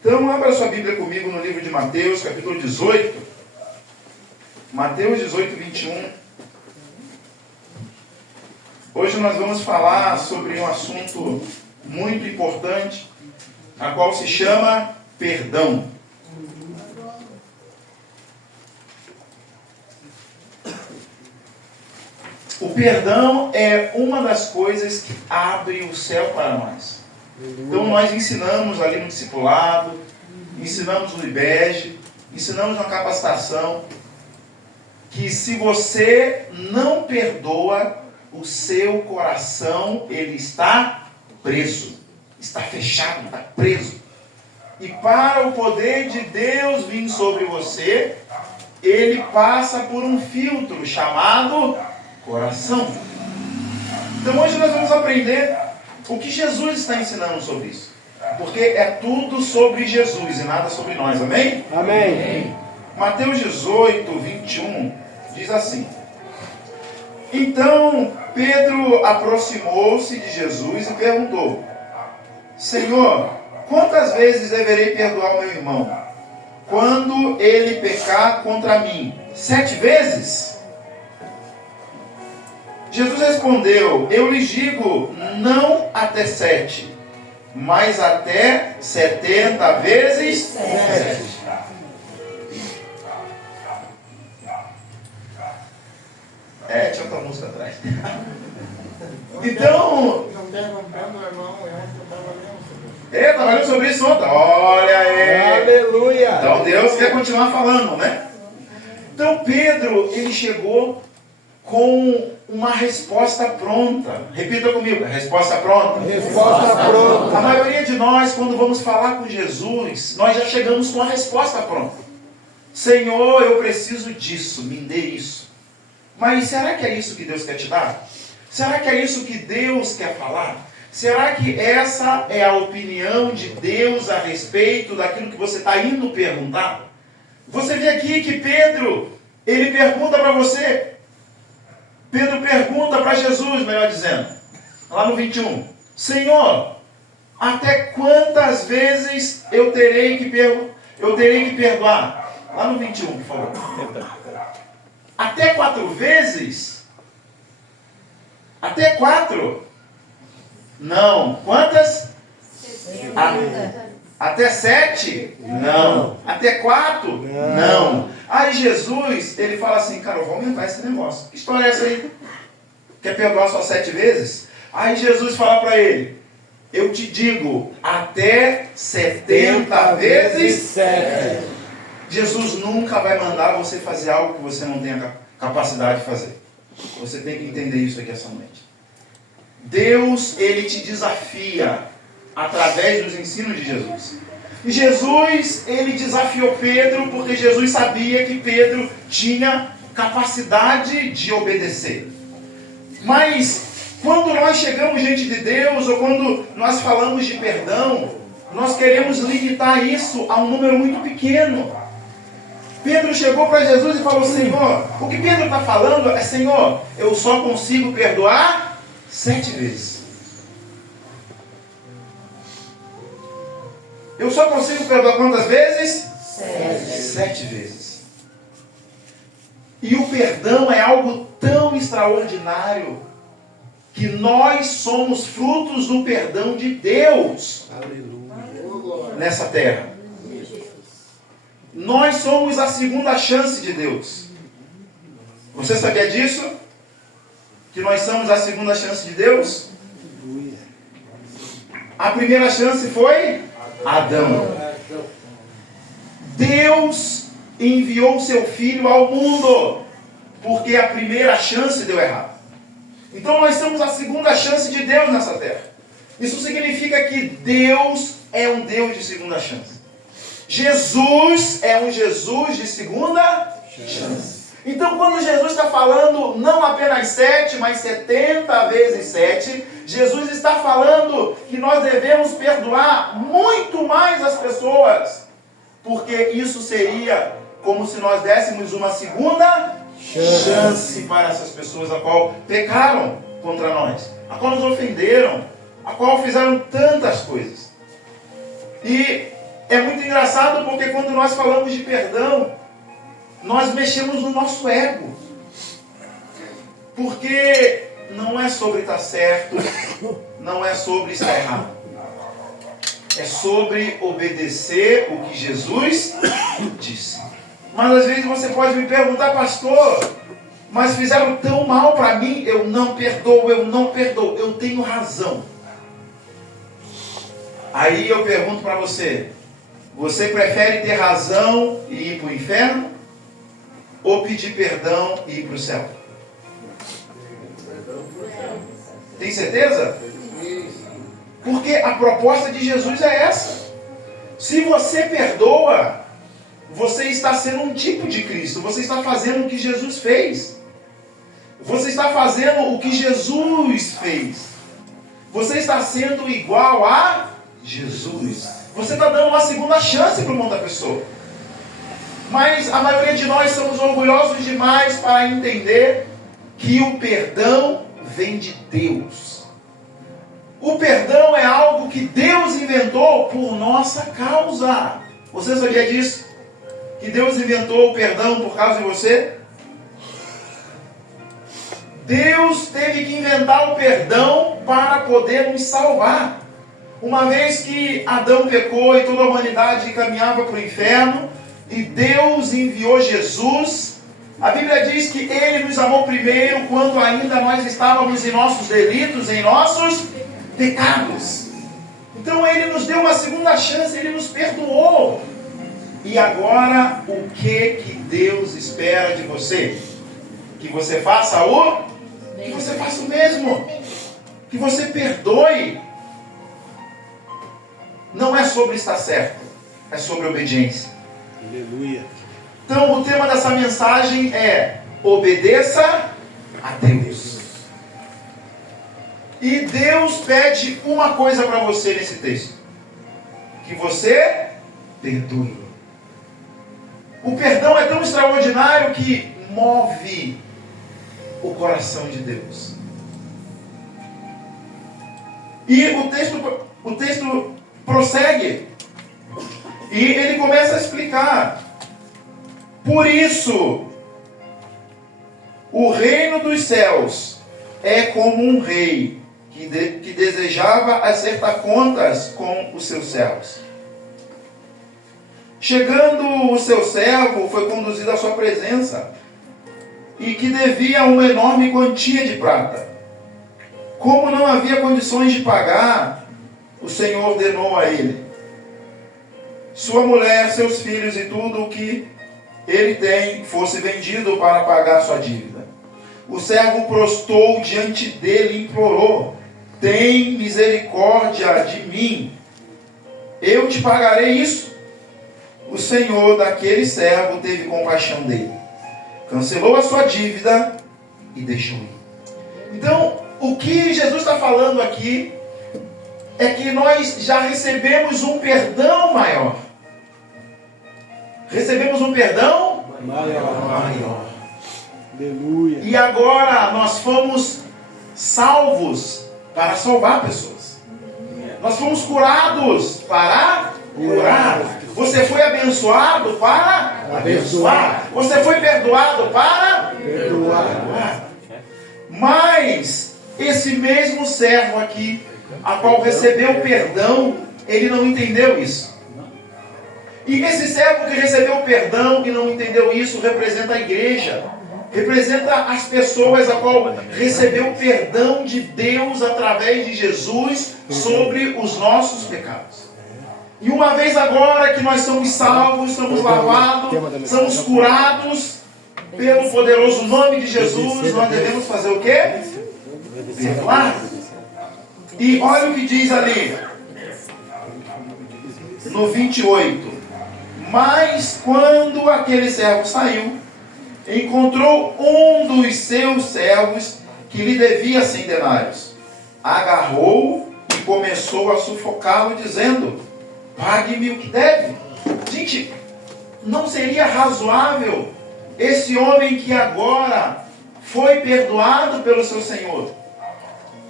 Então, abra sua Bíblia comigo no livro de Mateus, capítulo 18. Mateus 18, 21. Hoje nós vamos falar sobre um assunto muito importante, a qual se chama perdão. O perdão é uma das coisas que abre o céu para nós. Então nós ensinamos ali no discipulado, ensinamos no IBEG, ensinamos na capacitação, que se você não perdoa, o seu coração, ele está preso, está fechado, está preso. E para o poder de Deus vir sobre você, ele passa por um filtro chamado coração. Então hoje nós vamos aprender o que Jesus está ensinando sobre isso. Porque é tudo sobre Jesus e nada sobre nós, amém? Amém. Mateus 18, 21 diz assim: Então Pedro aproximou-se de Jesus e perguntou: Senhor, quantas vezes deverei perdoar o meu irmão quando ele pecar contra mim? 7 vezes? Jesus respondeu: Eu lhes digo, não até 7, mas até 70 vezes 7. Tinha outra música atrás. Então, estava lendo sobre isso ontem. Olha aí. Aleluia. Então Deus quer continuar falando, né? Então Pedro, ele chegou com uma resposta pronta. Repita comigo, resposta pronta. Resposta pronta. A maioria de nós, quando vamos falar com Jesus, nós já chegamos com a resposta pronta. Senhor, eu preciso disso, me dê isso. Mas será que é isso que Deus quer te dar? Será que é isso que Deus quer falar? Será que essa é a opinião de Deus a respeito daquilo que você está indo perguntar? Você vê aqui que Pedro, ele pergunta para você. Pedro pergunta para Jesus, melhor dizendo, lá no 21. Senhor, até quantas vezes eu terei que perdoar? Lá no 21, por favor. Até 4 vezes? Até 4? Não. Quantas? Até 7? Não. Até 4? Não. Aí Jesus, ele fala assim, cara, eu vou aumentar esse negócio. Que história é essa aí? Quer perdoar só 7 vezes? Aí Jesus fala para ele, eu te digo, até 70 vezes 7. Jesus nunca vai mandar você fazer algo que você não tenha capacidade de fazer. Você tem que entender isso aqui essa noite. Deus, ele te desafia através dos ensinos de Jesus. E Jesus, ele desafiou Pedro porque Jesus sabia que Pedro tinha capacidade de obedecer. Mas quando nós chegamos diante de Deus, ou quando nós falamos de perdão, nós queremos limitar isso a um número muito pequeno. Pedro chegou para Jesus e falou, Senhor, o que Pedro está falando é, Senhor, eu só consigo perdoar 7 vezes. Eu só consigo perdoar quantas vezes? 7 vezes. E o perdão é algo tão extraordinário que nós somos frutos do perdão de Deus. Aleluia. Nessa terra. Nós somos a segunda chance de Deus. Você sabia disso? Que nós somos a segunda chance de Deus? A primeira chance foi Adão. Deus enviou seu filho ao mundo porque a primeira chance deu errado. Então nós somos a segunda chance de Deus nessa terra. Isso significa que Deus é um Deus de segunda chance. Jesus é um Jesus de segunda chance. Então quando Jesus está falando não apenas 7, mas 70 vezes 7, Jesus está falando que nós devemos perdoar muito mais as pessoas, porque isso seria como se nós dessemos uma segunda chance para essas pessoas a qual pecaram contra nós, a qual nos ofenderam, a qual fizeram tantas coisas. E É muito engraçado porque quando nós falamos de perdão, nós mexemos no nosso ego. Porque não é sobre estar certo, não é sobre estar errado. É sobre obedecer o que Jesus disse. Mas às vezes você pode me perguntar, pastor, mas fizeram tão mal para mim, eu não perdoo, eu tenho razão. Aí eu pergunto para você, você prefere ter razão e ir para o inferno? Ou pedir perdão e ir para o céu? Tem certeza? Porque a proposta de Jesus é essa. Se você perdoa, você está sendo um tipo de Cristo. Você está fazendo o que Jesus fez. Você está fazendo o que Jesus fez. Você está sendo igual a Jesus. Você está dando uma segunda chance para o mundo da pessoa. Mas a maioria de nós somos orgulhosos demais para entender que o perdão vem de Deus. O perdão é algo que Deus inventou por nossa causa. Você sabia disso? Que Deus inventou o perdão por causa de você? Deus teve que inventar o perdão para poder nos salvar. Uma vez que Adão pecou e toda a humanidade caminhava para o inferno, e Deus enviou Jesus, a Bíblia diz que Ele nos amou primeiro quando ainda nós estávamos em nossos delitos, em nossos pecados. Então Ele nos deu uma segunda chance, Ele nos perdoou. E agora, o que Deus espera de você? Que você faça o mesmo. Que você perdoe. Não é sobre estar certo, é sobre obediência. Aleluia. Então o tema dessa mensagem é: obedeça a Deus. E Deus pede uma coisa para você nesse texto: que você perdoe. O perdão é tão extraordinário que move o coração de Deus. E o texto prossegue. E ele começa a explicar. Por isso, o reino dos céus é como um rei que desejava acertar contas com os seus servos. Chegando o seu servo, foi conduzido à sua presença, e que devia uma enorme quantia de prata. Como não havia condições de pagar, o Senhor ordenou a ele: sua mulher, seus filhos e tudo o que ele tem fosse vendido para pagar sua dívida. O servo prostou diante dele e implorou: tem misericórdia de mim, eu te pagarei isso. O Senhor daquele servo teve compaixão dele, cancelou a sua dívida e deixou ir. Então, o que Jesus está falando aqui é que nós já recebemos um perdão maior. Recebemos um perdão maior. Aleluia. E agora nós fomos salvos para salvar pessoas. Nós fomos curados para curar. Você foi abençoado para abençoar. Você foi perdoado para perdoar. Mas esse mesmo servo aqui, a qual recebeu perdão, ele não entendeu isso. E esse servo que recebeu perdão e não entendeu isso representa a igreja. Representa as pessoas a qual recebeu perdão de Deus através de Jesus sobre os nossos pecados. E uma vez agora que nós somos salvos, somos lavados, somos curados pelo poderoso nome de Jesus, nós devemos fazer o quê? Perdoar. E olha o que diz ali no 28. Mas quando aquele servo saiu, encontrou um dos seus servos que lhe devia 100 denários. Agarrou-o e começou a sufocá-lo, dizendo: pague-me o que deve. Gente, não seria razoável esse homem que agora foi perdoado pelo seu Senhor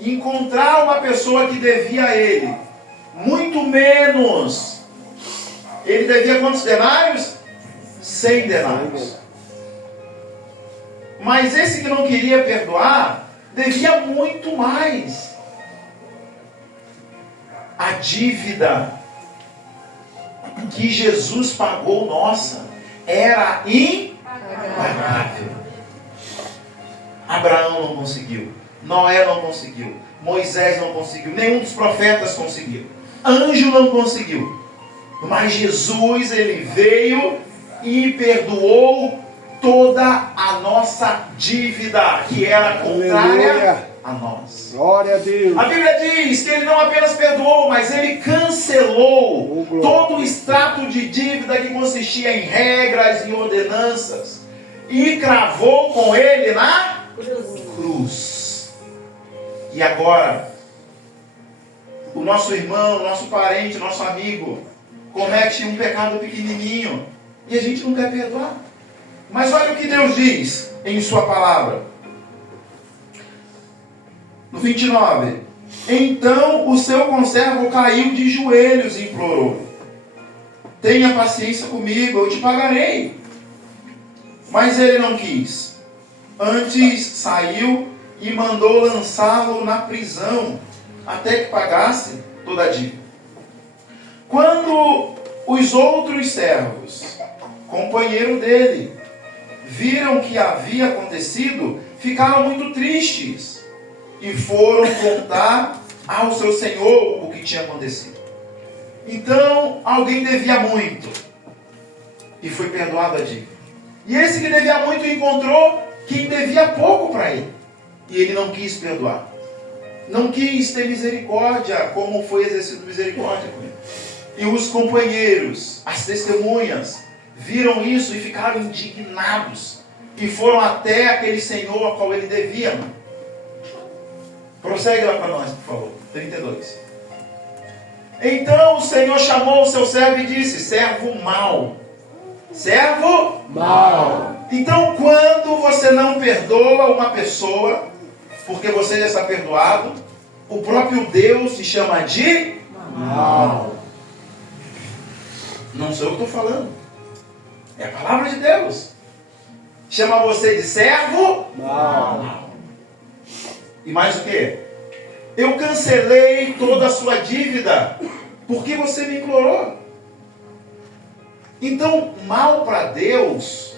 encontrar uma pessoa que devia a ele muito menos Ele devia quantos denários? 100 denários. Mas esse que não queria perdoar, devia muito mais. A dívida que Jesus pagou nossa era impagável. Abraão não conseguiu, Noé não conseguiu, Moisés não conseguiu, nenhum dos profetas conseguiu, anjo não conseguiu. Mas Jesus, ele veio e perdoou toda a nossa dívida, que era contrária a nós. Glória a Deus. A Bíblia diz que ele não apenas perdoou, mas ele cancelou todo o extrato de dívida que consistia em regras e ordenanças e cravou com ele na cruz. E agora, o nosso irmão, o nosso parente, o nosso amigo comete um pecado pequenininho e a gente não quer perdoar. Mas olha o que Deus diz em sua palavra. No 29. Então o seu conservo caiu de joelhos e implorou: tenha paciência comigo, eu te pagarei. Mas ele não quis. Antes saiu e mandou lançá-lo na prisão, até que pagasse toda a dívida. Quando os outros servos, companheiro dele, viram o que havia acontecido, ficaram muito tristes e foram contar ao seu senhor o que tinha acontecido. Então, alguém devia muito e foi perdoado a dívida. E esse que devia muito encontrou quem devia pouco para ele. E ele não quis perdoar. Não quis ter misericórdia, como foi exercido misericórdia com ele. E os companheiros, as testemunhas, viram isso e ficaram indignados. E foram até aquele senhor ao qual ele devia. Prossegue lá para nós, por favor. 32. Então o Senhor chamou o seu servo e disse: servo mau. Servo mau. Então, quando você não perdoa uma pessoa, porque você já está perdoado, o próprio Deus se chama de mau. Não sou eu que estou falando. É a palavra de Deus. Chama você de servo mau. E mais o quê? Eu cancelei toda a sua dívida, porque você me implorou. Então, mal para Deus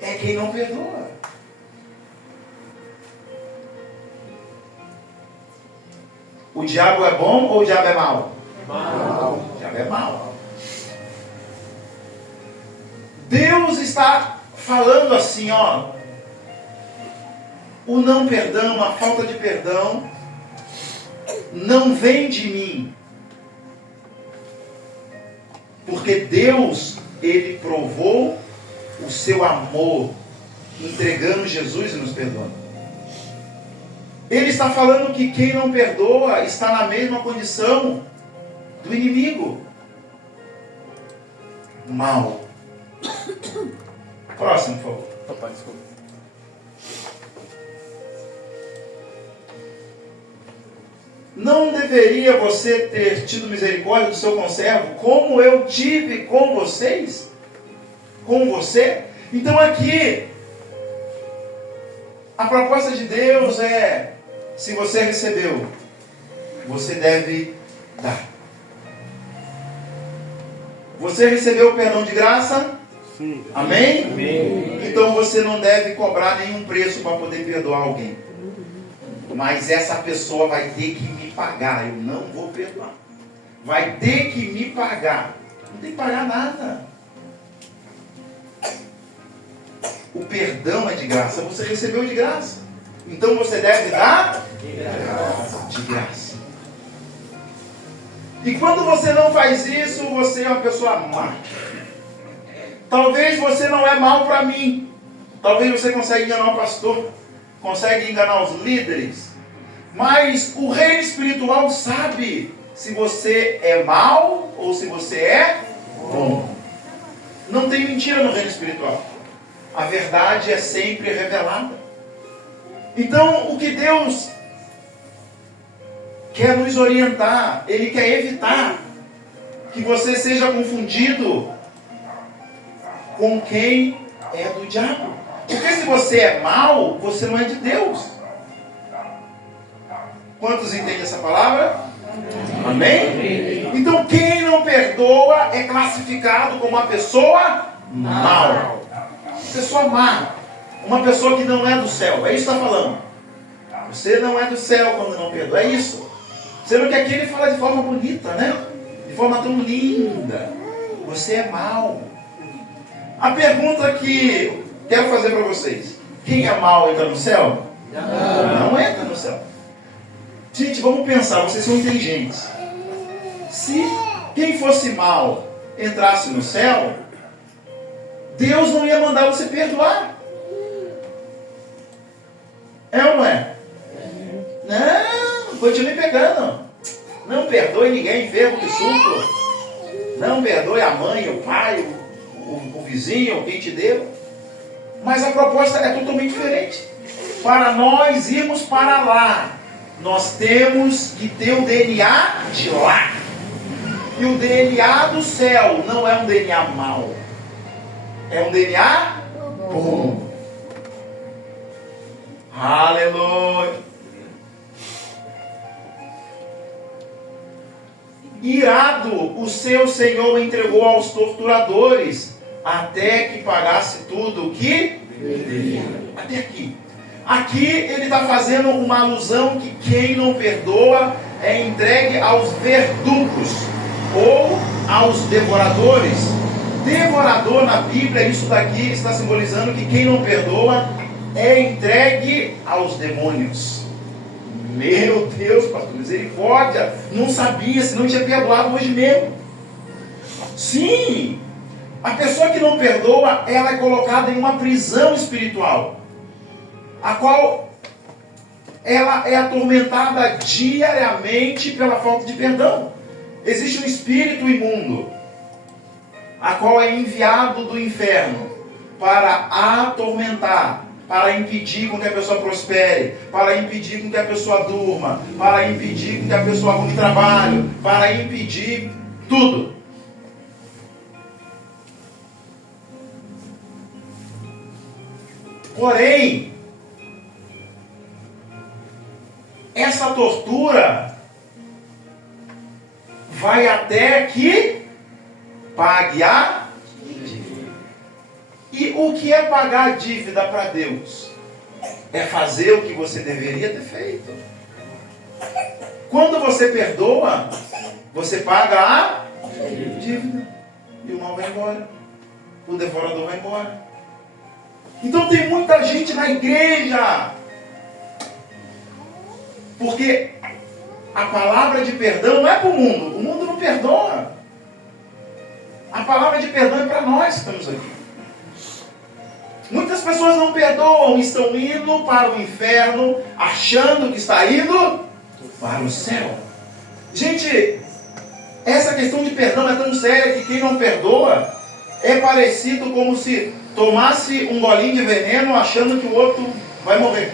é quem não perdoa. O diabo é bom ou o diabo é mau? Mal. O diabo é mau. Deus está falando assim, ó. O não perdão, a falta de perdão, não vem de mim. Porque Deus, ele provou o seu amor, entregando Jesus e nos perdoando. Ele está falando que quem não perdoa está na mesma condição do inimigo. Mal. Próximo, por favor. Papai, desculpa. Não deveria você ter tido misericórdia do seu conservo, como eu tive com vocês? Com você? Então aqui, a proposta de Deus é: se você recebeu, você deve dar. Você recebeu o perdão de graça? Sim. Amém? Amém. Então você não deve cobrar nenhum preço para poder perdoar alguém. Mas essa pessoa vai ter que me pagar. Eu não vou perdoar. Vai ter que me pagar. Não tem que pagar nada. O perdão é de graça. Você recebeu de graça. Então você deve dar de graça. De graça. E quando você não faz isso, você é uma pessoa má. Talvez você não é mal para mim. Talvez você consiga enganar o pastor. Consegue enganar os líderes. Mas o reino espiritual sabe se você é mal ou se você é bom. Não tem mentira no reino espiritual. A verdade é sempre revelada. Então, o que Deus quer nos orientar, Ele quer evitar que você seja confundido com quem é do diabo. Porque se você é mau, você não é de Deus. Quantos entendem essa palavra? Amém? Então quem não perdoa é classificado como uma pessoa mal. Pessoa má. Uma pessoa que não é do céu. É isso que está falando. Você não é do céu quando não perdoa. É isso. Sendo que aqui ele fala de forma bonita, né? De forma tão linda. Você é mau. A pergunta que quero fazer para vocês. Quem é mau entra no céu? Não entra no céu. Gente, vamos pensar. Vocês são inteligentes. Se quem fosse mau entrasse no céu, Deus não ia mandar você perdoar. É ou não é? Não, continue pegando. Não perdoe ninguém enfermo de surto. Não perdoe a mãe, o pai, o vizinho, quem te deu. Mas a proposta é totalmente diferente. Para nós irmos para lá, nós temos que ter o DNA de lá. E o DNA do céu não é um DNA mau. É um DNA bom. Aleluia. Irado, o seu Senhor entregou aos torturadores, até que pagasse tudo o que devia. Até aqui. Aqui ele está fazendo uma alusão que quem não perdoa é entregue aos verdugos, ou aos devoradores. Devorador na Bíblia, isso daqui está simbolizando que quem não perdoa é entregue aos demônios. Meu Deus, pastor, misericórdia. Não sabia, se não tinha perdoado hoje mesmo. Sim, a pessoa que não perdoa, ela é colocada em uma prisão espiritual, a qual ela é atormentada diariamente pela falta de perdão. Existe um espírito imundo, a qual é enviado do inferno para atormentar, para impedir com que a pessoa prospere, para impedir com que a pessoa durma, para impedir com que a pessoa arrume trabalho, para impedir tudo. Porém, essa tortura vai até que pague a dívida. E o que é pagar a dívida para Deus? É fazer o que você deveria ter feito. Quando você perdoa, você paga a dívida. E o mal vai embora. O devorador vai embora. Então tem muita gente na igreja, porque a palavra de perdão não é para o mundo não perdoa. A palavra de perdão é para nós que estamos aqui. Muitas pessoas não perdoam, estão indo para o inferno, achando que está indo para o céu. Gente, essa questão de perdão é tão séria que quem não perdoa é parecido como se tomasse um golinho de veneno achando que o outro vai morrer.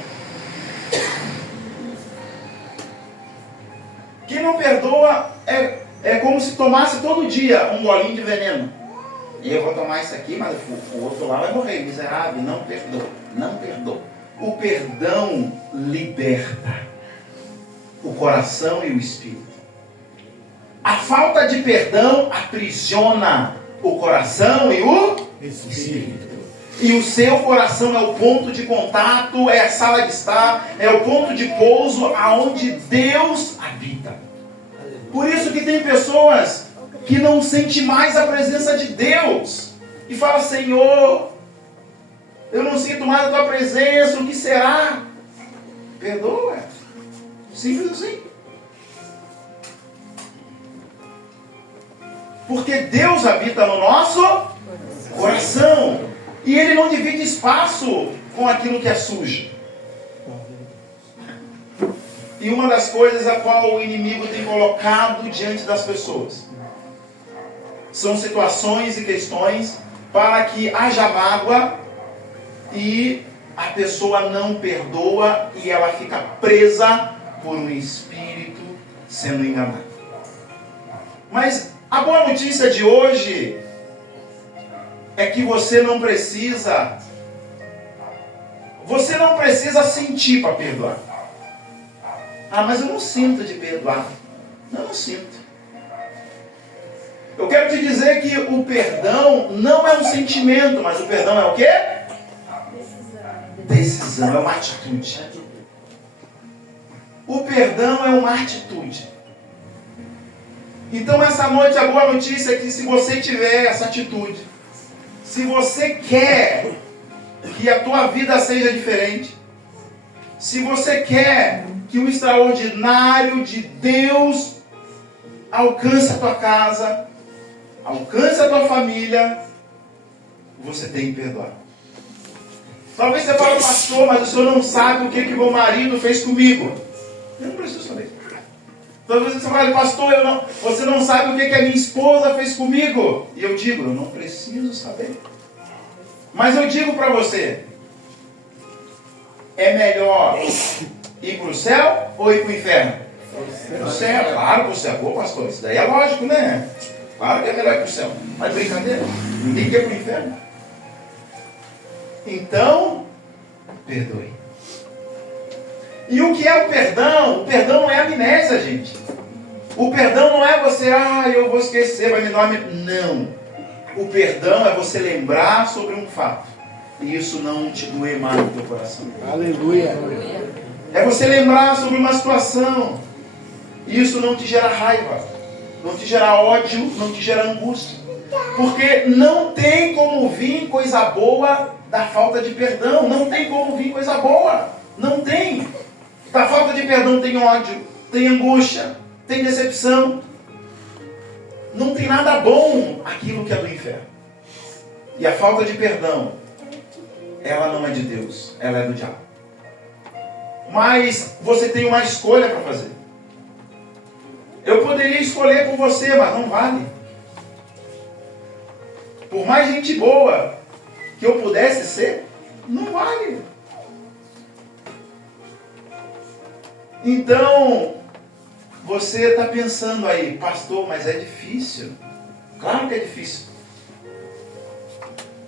Quem não perdoa é como se tomasse todo dia um golinho de veneno. E eu vou tomar isso aqui, mas o outro lá vai morrer. Miserável, não perdoa. Não perdoa. O perdão liberta o coração e o espírito. A falta de perdão aprisiona o coração e o espírito. E o seu coração é o ponto de contato, é a sala de estar, é o ponto de pouso aonde Deus habita. Por isso que tem pessoas que não sentem mais a presença de Deus e fala: Senhor, eu não sinto mais a tua presença, o que será? Perdoa. Simples assim. Porque Deus habita no nosso coração. E Ele não divide espaço com aquilo que é sujo. E uma das coisas a qual o inimigo tem colocado diante das pessoas são situações e questões para que haja mágoa e a pessoa não perdoa e ela fica presa por um espírito sendo enganado. Mas a boa notícia de hoje é que você não precisa sentir para perdoar. Ah, mas eu não sinto de perdoar. Não sinto. Eu quero te dizer que o perdão não é um sentimento, mas o perdão é o quê? Decisão, é uma atitude. O perdão é uma atitude. Então essa noite a boa notícia é que se você tiver essa atitude, se você quer que a tua vida seja diferente, se você quer que o extraordinário de Deus alcance a tua casa, alcance a tua família, você tem que perdoar. Talvez você fale, pastor, mas o senhor não sabe o que meu marido fez comigo. Eu não preciso saber. Talvez você fale, pastor, você não sabe o que a minha esposa fez comigo. E eu digo, eu não preciso saber. Mas eu digo para você, é melhor ir para o céu ou ir para o inferno? Para o céu, claro, para o céu. Pô, pastor, isso daí é lógico, né? Claro que é melhor ir para o céu. Mas brincadeira, ninguém quer ir para o inferno. Então, perdoe. E o que é o perdão? O perdão não é amnésia, gente. O perdão não é você, eu vou esquecer, vai me dar uma... Não. O perdão é você lembrar sobre um fato. E isso não te doer mais no teu coração. Aleluia. É você lembrar sobre uma situação. E isso não te gera raiva. Não te gera ódio, não te gera angústia. Porque não tem como vir coisa boa da falta de perdão. Não tem como vir coisa boa. Não tem. Da falta de perdão tem ódio, tem angústia, tem decepção. Não tem nada bom aquilo que é do inferno. E a falta de perdão, ela não é de Deus, ela é do diabo. Mas você tem uma escolha para fazer. Eu poderia escolher por você, mas não vale. Por mais gente boa que eu pudesse ser, não vale. Então, você está pensando aí, pastor, mas é difícil. Claro que é difícil.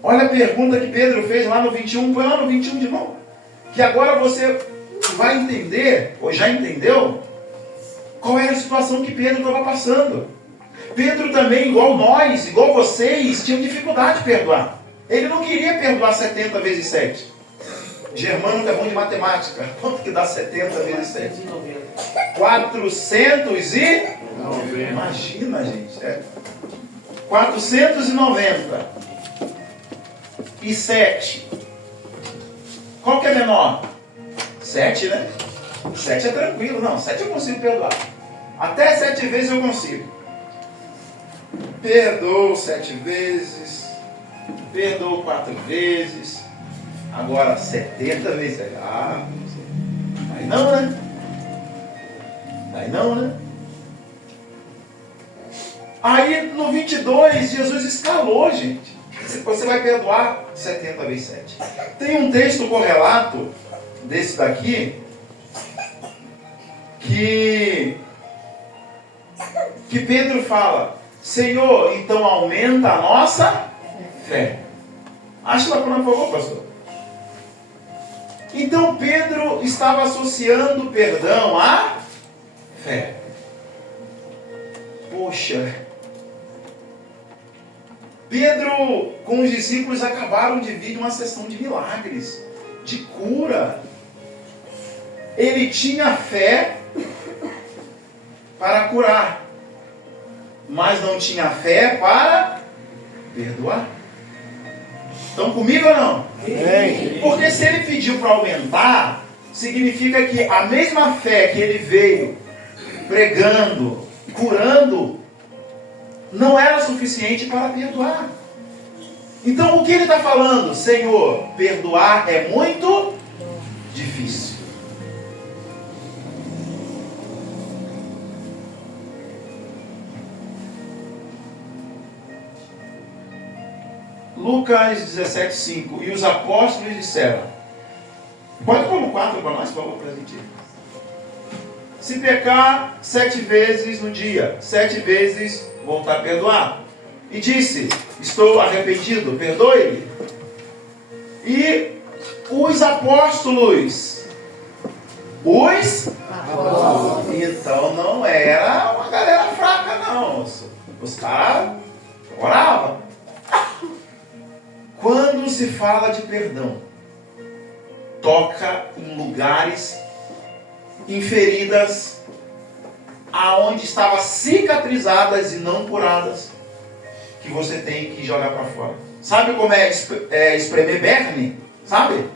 Olha a pergunta que Pedro fez lá no 21, põe lá no 21 de novo. Que agora você vai entender, ou já entendeu, qual era a situação que Pedro estava passando. Pedro também, igual nós, igual vocês, tinha dificuldade de perdoar. Ele não queria perdoar 70 vezes 7. Germano é bom de matemática. Quanto que dá 70 vezes 7? 490. Imagina, gente. 490. E 7. Qual que é menor? 7, né? 7 é tranquilo. Não, 7 eu consigo perdoar. Até 7 vezes eu consigo. Perdoo 7 vezes. Perdoo 4 vezes. Agora 70 vezes. Aí não, né? Aí não, né? Aí no 22, Jesus escalou, gente. Você vai perdoar 70 vezes 7. Tem um texto correlato desse daqui que Pedro fala: Senhor, então aumenta a nossa fé. Acho lá por favor, pastor. Então Pedro estava associando o perdão à fé. Poxa, Pedro com os discípulos acabaram de vir de uma sessão de milagres, de cura. Ele tinha fé para curar, mas não tinha fé para perdoar. Estão comigo ou não? Amém. Porque se ele pediu para aumentar, significa que a mesma fé que ele veio pregando, curando, não era suficiente para perdoar. Então o que ele está falando? Senhor, perdoar é muito difícil. Lucas 17:5. E os apóstolos disseram. Pode pôr no 4 para nós, por favor, para a gente. Se pecar 7 vezes no dia, 7 vezes voltar a perdoar. E disse, estou arrependido, perdoe-lhe. E os apóstolos, então não era uma galera fraca não, os caras oravam. Quando se fala de perdão, toca em lugares, em feridas, aonde estavam cicatrizadas e não curadas, que você tem que jogar para fora. Sabe como é espremer berne? Sabe?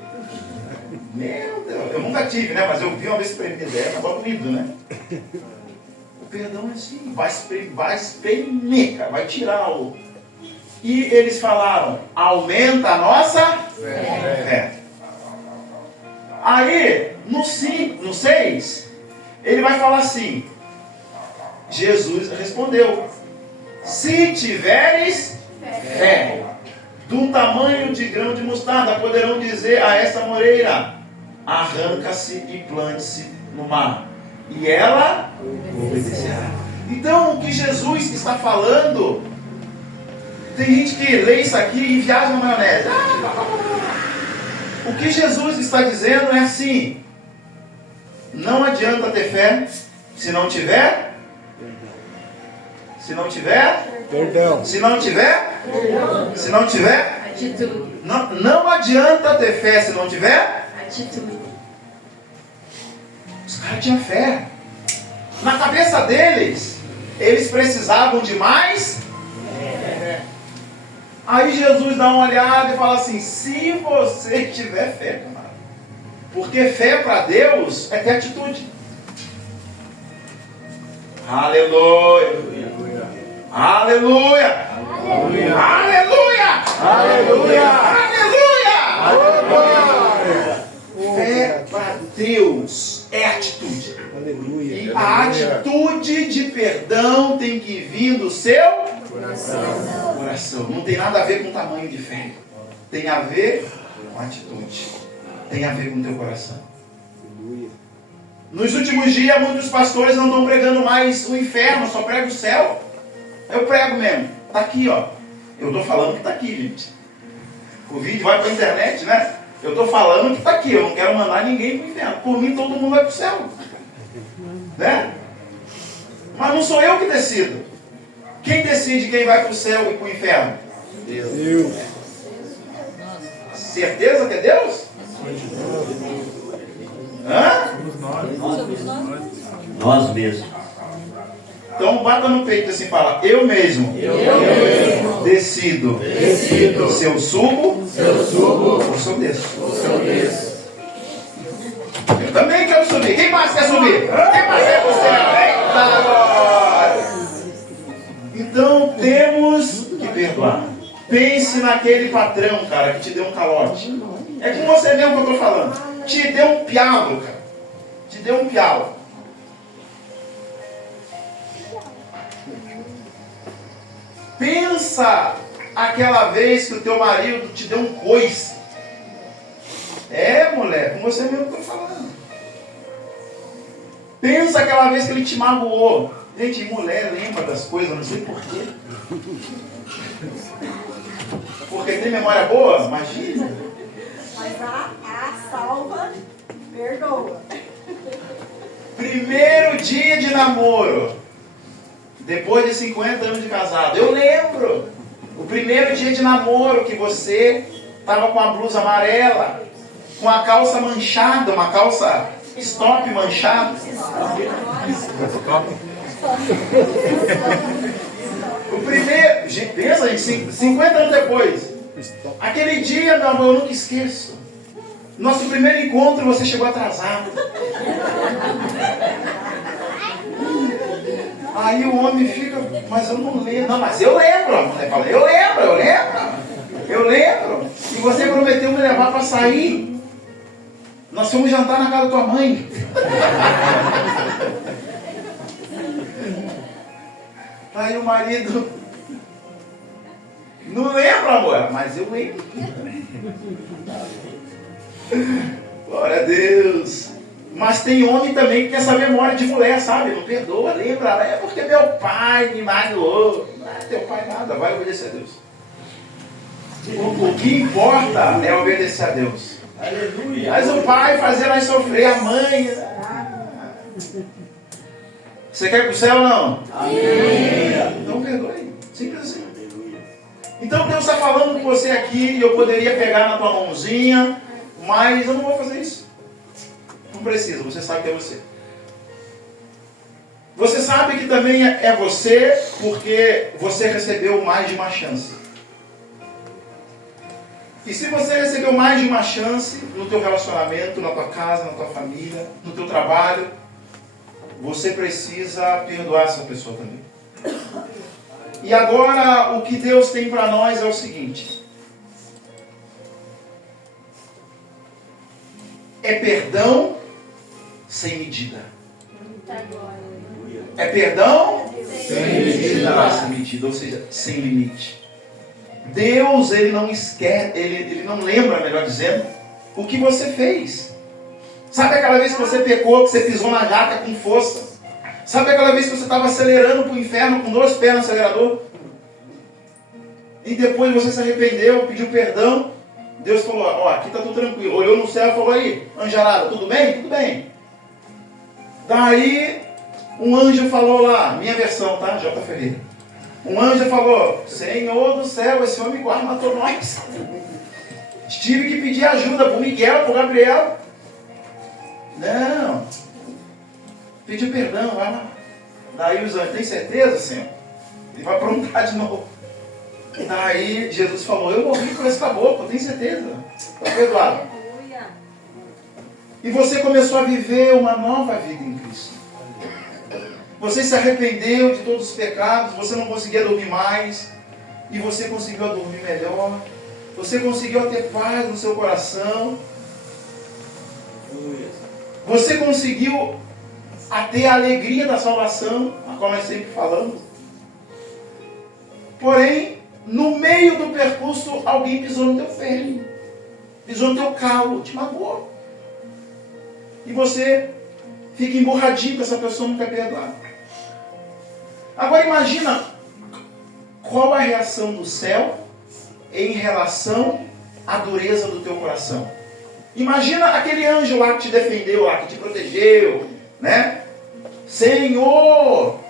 Meu Deus, eu nunca tive, né? Mas eu vi uma vez espremer berne, é doído, né? O perdão é assim, vai espremer, cara, vai tirar o... E eles falaram, aumenta a nossa fé. Aí, no 6, ele vai falar assim, Jesus respondeu, se tiveres fé, do tamanho de grão de mostarda, poderão dizer a essa moreira, arranca-se e plante-se no mar, e ela obedecerá. Então, o que Jesus está falando, tem gente que lê isso aqui e viaja na maionese. O que Jesus está dizendo é assim, não adianta ter fé se não tiver perdão. Se não tiver atitude. Não adianta ter fé se não tiver Atitude. Os caras tinham fé. Na cabeça deles, eles precisavam de mais fé. Aí Jesus dá uma olhada e fala assim, se você tiver fé, camarada, porque fé para Deus é ter atitude. Aleluia. Aleluia. Aleluia. Aleluia. Aleluia. Aleluia. Fé para Deus é atitude. Aleluia. E a atitude de perdão tem que vir do seu coração. Não tem nada a ver com o tamanho de fé. Tem a ver com a atitude. Tem a ver com o teu coração. Aleluia. Nos últimos dias, muitos pastores não estão pregando mais o inferno, só pregam o céu. Eu prego mesmo. Está aqui, ó. Eu estou falando que está aqui, gente. O vídeo vai para a internet, né? Eu estou falando que está aqui. Eu não quero mandar ninguém para o inferno. Por mim, todo mundo vai para o céu. Né? Mas não sou eu que decido. Quem decide quem vai para o céu e para o inferno? Deus. Certeza que é Deus? Hã? Nós mesmos. Então bata no peito assim e fala, eu mesmo decido se eu subo ou se eu desço. Eu também quero subir. Quem mais quer subir? Quem mais quer pro céu? Eita glória! Então temos que perdoar. Pense naquele patrão, cara, que te deu um calote. É com você mesmo que eu estou falando. Te deu um pialo, cara. Te deu um pialo. Pensa aquela vez que o teu marido te deu um coice. É, mulher, com você mesmo que eu estou falando. Pensa aquela vez que ele te magoou. Gente, mulher lembra das coisas, não sei porquê. Porque tem memória boa? Imagina. Mas a salva perdoa. Primeiro dia de namoro, depois de 50 anos de casado. Eu lembro. O primeiro dia de namoro que você estava com a blusa amarela, com a calça manchada, uma calça stop manchada. O primeiro, gente, pensa, gente, 50 anos depois. Aquele dia, meu amor, eu nunca esqueço. Nosso primeiro encontro, você chegou atrasado. Aí o homem fica, mas eu não lembro. Não, mas eu lembro. A mulher fala, eu lembro. E você prometeu me levar para sair. Nós fomos jantar na casa da tua mãe. Aí o marido, não lembra, amor, mas eu lembro. Glória a Deus. Mas tem homem também que tem essa memória de mulher, sabe? Não perdoa, lembra. É porque meu pai me magoou. Não é teu pai nada, vai obedecer a Deus. O que importa é obedecer a Deus. Aleluia. Mas o pai fazia nós sofrer, a mãe. Você quer ir para o céu ou não? Amém. Então perdoe. Simples assim. Então Deus está falando com você aqui e eu poderia pegar na tua mãozinha, mas eu não vou fazer isso. Não precisa, você sabe que é você. Você sabe que também é você porque você recebeu mais de uma chance. E se você recebeu mais de uma chance no teu relacionamento, na tua casa, na tua família, no teu trabalho, você precisa perdoar essa pessoa também. E agora o que Deus tem para nós é o seguinte: é perdão sem medida. É perdão sem medida, ou seja, sem limite. Deus, ele não esquece, ele não lembra, melhor dizendo, o que você fez. Sabe aquela vez que você pecou, que você pisou na jaca com força? Sabe aquela vez que você estava acelerando para o inferno com 2 pés no acelerador? E depois você se arrependeu, pediu perdão. Deus falou, ó, aqui está tudo tranquilo. Olhou no céu e falou, aí, anjarada, tudo bem? Tudo bem. Daí, um anjo falou lá, minha versão, tá? J. Ferreira. Um anjo falou, Senhor do céu, esse homem quase matou nós. Tive que pedir ajuda para o Miguel, para o Gabriel. Não. Pediu perdão, vai lá. Daí os anjos, tem certeza, Senhor? Ele vai aprontar de novo. Daí Jesus falou, eu morri por esse caboclo, tenho certeza. Está perdoado. E você começou a viver uma nova vida em Cristo. Você se arrependeu de todos os pecados, você não conseguia dormir mais, e você conseguiu dormir melhor, você conseguiu ter paz no seu coração, você conseguiu ter a alegria da salvação, a qual nós sempre falamos. Porém, no meio do percurso, alguém pisou no teu pé, pisou no teu calo, te magoou. E você fica emborradinho com essa pessoa, não quer perdoar. Agora imagina qual a reação do céu em relação à dureza do teu coração. Imagina aquele anjo lá que te defendeu, lá que te protegeu, né? Senhor,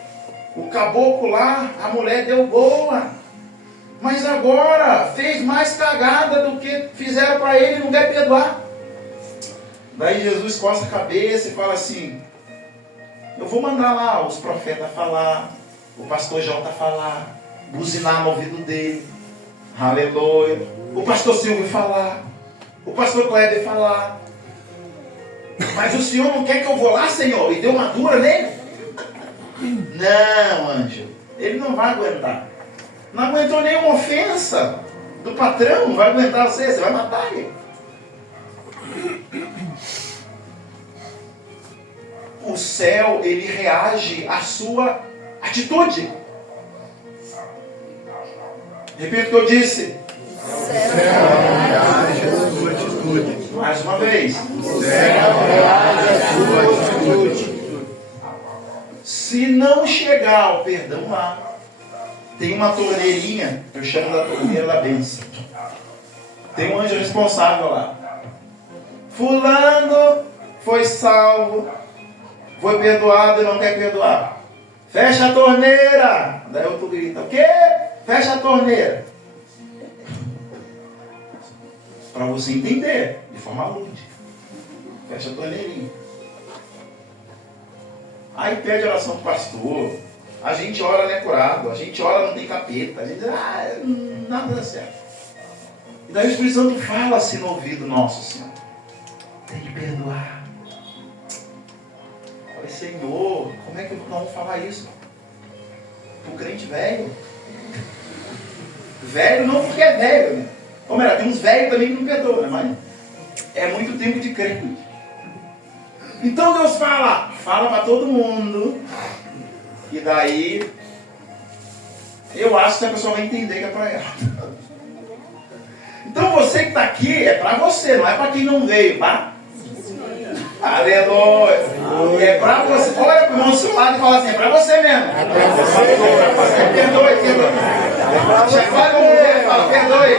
o caboclo lá, a mulher deu boa, mas agora fez mais cagada do que fizeram para ele e não quer perdoar. Daí Jesus coça a cabeça e fala assim, eu vou mandar lá os profetas falar, o pastor Jota falar, buzinar no ouvido dele, aleluia, o pastor Silvio falar, o pastor Kleber falar, mas o senhor não quer que eu vou lá, Senhor, e dê uma dura nele? Não, anjo, ele não vai aguentar. Não aguentou nenhuma ofensa do patrão, não vai aguentar você vai matar ele. O céu, ele reage à sua atitude. Repita o que eu disse. O céu reage à sua atitude. Mais uma vez. O céu reage à sua atitude. Se não chegar o perdão lá, tem uma torneirinha, eu chamo da torneira da bênção. Tem um anjo responsável lá. Fulano foi salvo, foi perdoado e não quer perdoar. Fecha a torneira. Daí outro grita, o quê? Fecha a torneira. Para você entender, de forma lúdica. Fecha a torneirinha. Aí pede oração pro pastor. A gente ora, não é curado. A gente ora, não tem capeta. A gente diz, nada dá certo. E daí o Espírito Santo fala assim no ouvido nosso, Senhor. Tem que perdoar. Eu falei, Senhor, como é que nós vamos falar isso? Pro crente velho. Velho não porque é velho, né? Ou melhor, tem uns velhos também que não perdoam, né? Mas é muito tempo de crente. Então Deus fala para todo mundo. E daí, eu acho que a pessoa vai entender que é para ela. Então você que está aqui, é para você, não é para quem não veio, tá? Aleluia. É pra você. Olha pro irmão do seu lado e fala assim, é pra você mesmo. Perdoe, perdoe. Chega no mulher e fala, perdoe.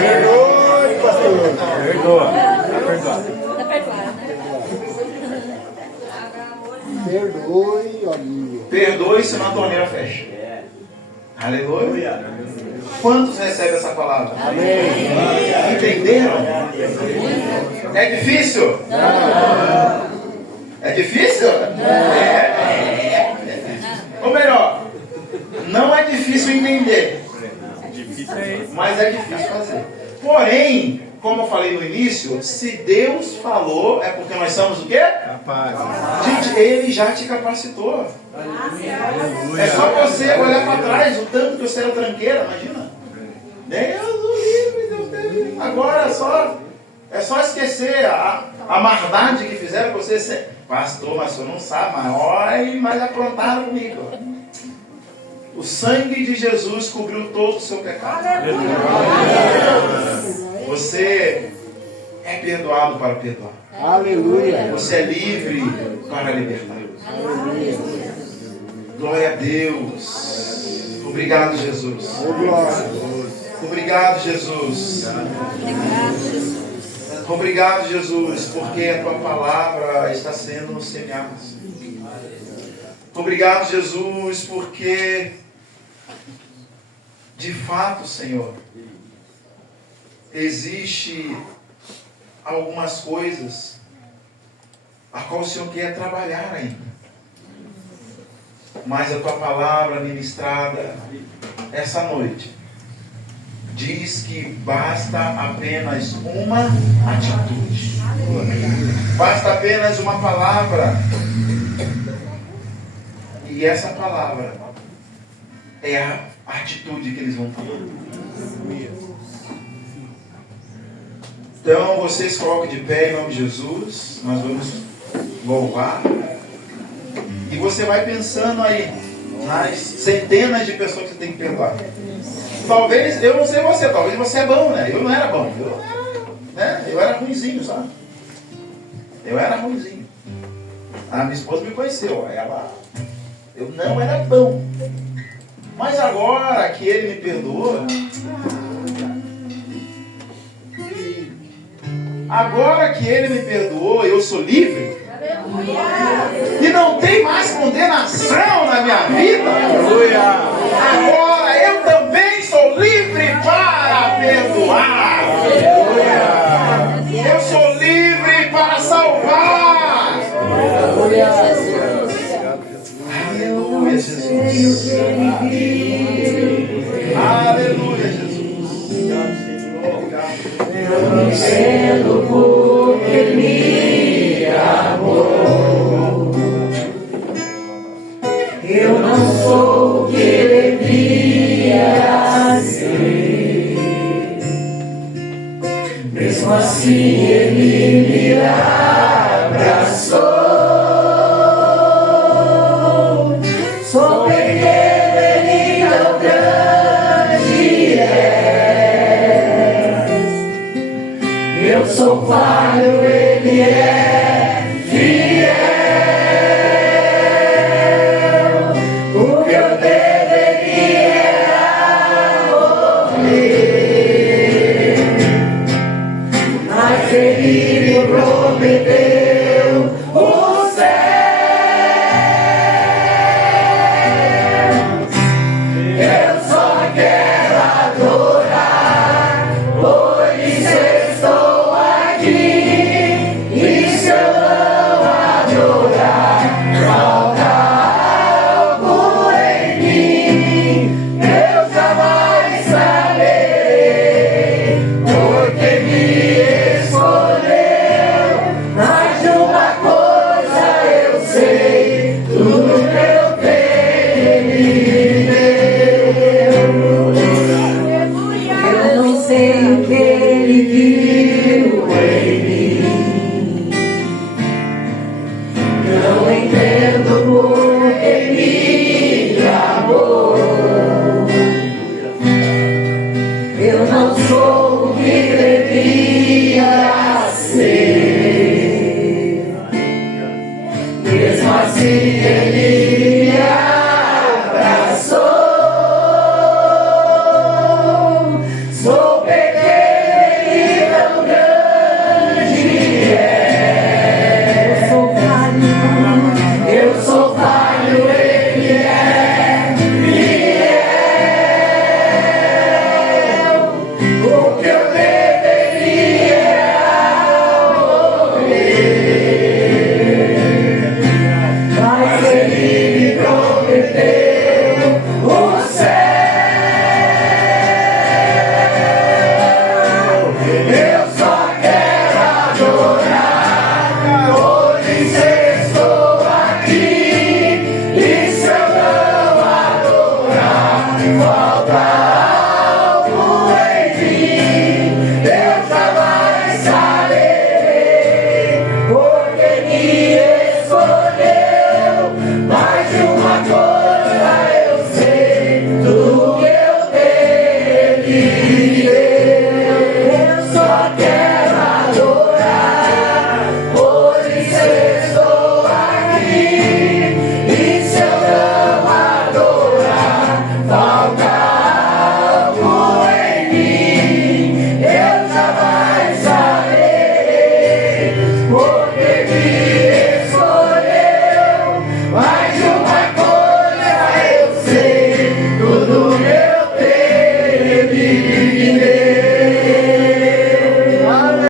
Perdoe, pastor. Perdoa. Tá perdoado, né? Perdoe, amigo. Perdoe, senão a torneira fecha. Aleluia. Quantos recebem essa palavra? Amém. Entenderam? É difícil? Não. É difícil? É. Ou melhor, não é difícil entender. Mas é difícil fazer. Porém, como eu falei no início, se Deus falou, é porque nós somos o quê? Capaz. Gente, Ele já te capacitou. É só você olhar para trás, o tanto que você era tranqueira, imagina. Deus o livre, Deus livre. Agora é só esquecer a maldade que fizeram com você. Pastor, mas você não sabe, mas aprontaram comigo. O sangue de Jesus cobriu todo o seu pecado. Você é perdoado para perdoar. Aleluia. Você é livre para libertar. Glória a Deus. Obrigado, Jesus. Obrigado, Jesus. Obrigado, Jesus, porque a tua palavra está sendo semeada. Obrigado, Jesus, porque de fato, Senhor, existe algumas coisas a qual o Senhor quer trabalhar ainda. Mas a tua palavra ministrada essa noite diz que basta apenas uma atitude. Basta apenas uma palavra. E essa palavra é a atitude que eles vão tomar. Então vocês coloquem de pé em nome de Jesus. Nós vamos louvar. E você vai pensando aí nas centenas de pessoas que você tem que perdoar. Talvez, eu não sei você, talvez você é bom, né? Eu não era bom. Eu era ruinzinho, sabe? Eu era ruinzinho. A minha esposa me conheceu. Eu não era bom. Mas agora que ele me perdoa, agora que ele me perdoou, eu sou livre. E não tem mais condenação na minha vida. Agora eu também sou livre para perdoar. Eu sou livre para salvar. Aleluia, Jesus. Aleluia, Jesus. Eu não entendo porque me amou. Eu não sou o que devia ser. Mesmo assim ele me abraçou. Sou pequeno, ele tão grande é. Eu sou falho,